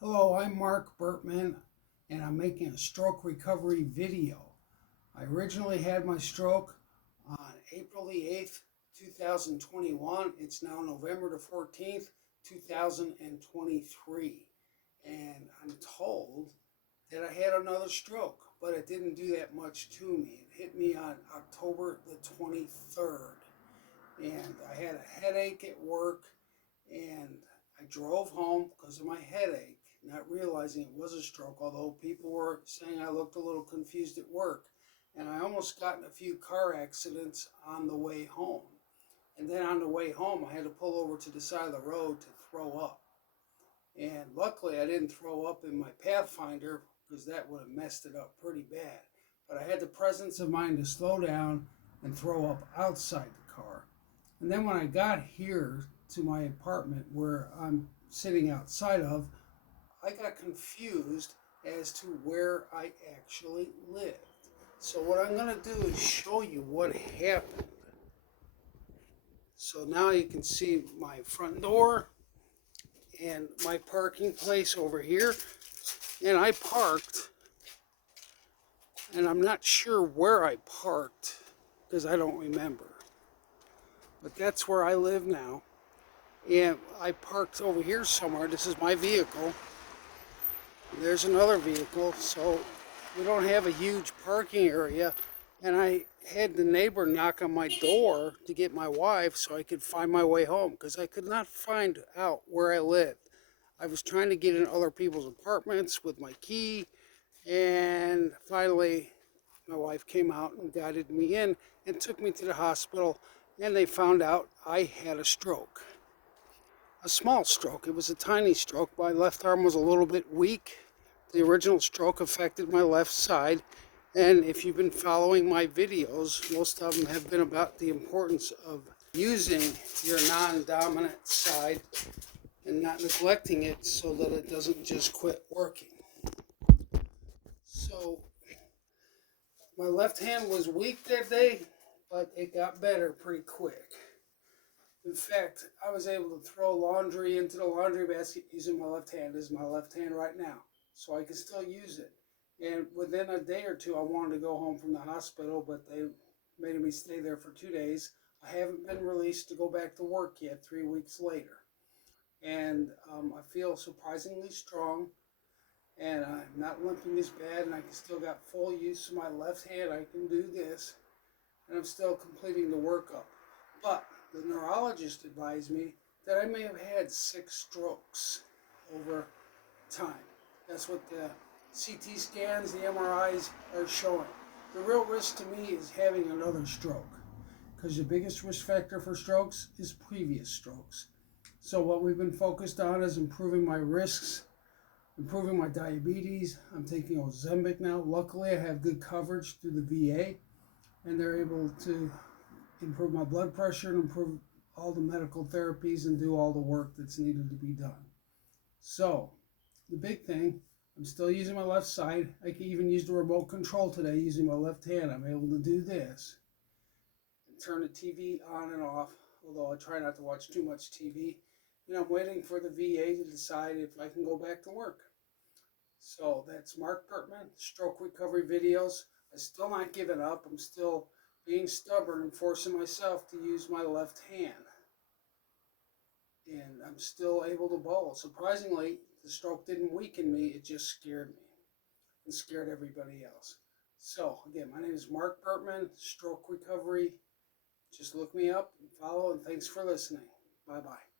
Hello, I'm Mark Bertman, and I'm making a stroke recovery video. I originally had my stroke on April the 8th, 2021. It's now November the 14th, 2023. And I'm told that I had another stroke, but it didn't do that much to me. It hit me on October the 23rd. And I had a headache at work, and I drove home because of my headache, not realizing it was a stroke, although people were saying I looked a little confused at work. And I almost got in a few car accidents on the way home. And then on the way home, I had to pull over to the side of the road to throw up. And luckily, I didn't throw up in my Pathfinder because that would have messed it up pretty bad. But I had the presence of mind to slow down and throw up outside the car. And then when I got here to my apartment where I'm sitting outside of, I got confused as to where I actually lived. So what I'm going to do is show you what happened. So now you can see my front door and my parking place over here. And I parked, and I'm not sure where I parked because I don't remember. But that's where I live now. And I parked over here somewhere. This is my vehicle. There's another vehicle, so we don't have a huge parking area. And I had the neighbor knock on my door to get my wife so I could find my way home because I could not find out where I lived. I was trying to get in other people's apartments with my key, and finally my wife came out and guided me in and took me to the hospital, and they found out I had a stroke. A small stroke. It was a tiny stroke. My left arm was a little bit weak. The original stroke affected my left side. And if you've been following my videos, most of them have been about the importance of using your non-dominant side and not neglecting it so that it doesn't just quit working. So my left hand was weak that day, but it got better pretty quick. In fact, I was able to throw laundry into the laundry basket using my left hand. This is my left hand right now, so I can still use it. And within a day or two, I wanted to go home from the hospital, but they made me stay there for 2 days. I haven't been released to go back to work yet, 3 weeks later. And I feel surprisingly strong, and I'm not limping as bad, and I can still got full use of my left hand. I can do this, and I'm still completing the workup. But the neurologist advised me that I may have had 6 strokes over time. That's what the CT scans, the MRIs are showing. The real risk to me is having another stroke, because the biggest risk factor for strokes is previous strokes. So what we've been focused on is improving my risks, improving my diabetes. I'm taking Ozempic now. Luckily, I have good coverage through the VA, and they're able to improve my blood pressure and improve all the medical therapies and do all the work that's needed to be done. So, the big thing, I'm still using my left side. I can even use the remote control today using my left hand. I'm able to do this and turn the TV on and off, although I try not to watch too much TV. And I'm waiting for the VA to decide if I can go back to work. So that's Mark Bertman, Stroke Recovery Videos. I'm still not giving up. I'm still being stubborn and forcing myself to use my left hand. And I'm still able to bowl. Surprisingly, the stroke didn't weaken me, it just scared me and scared everybody else. So, again, my name is Mark Bertman, Stroke Recovery. Just look me up and follow, and thanks for listening. Bye-bye.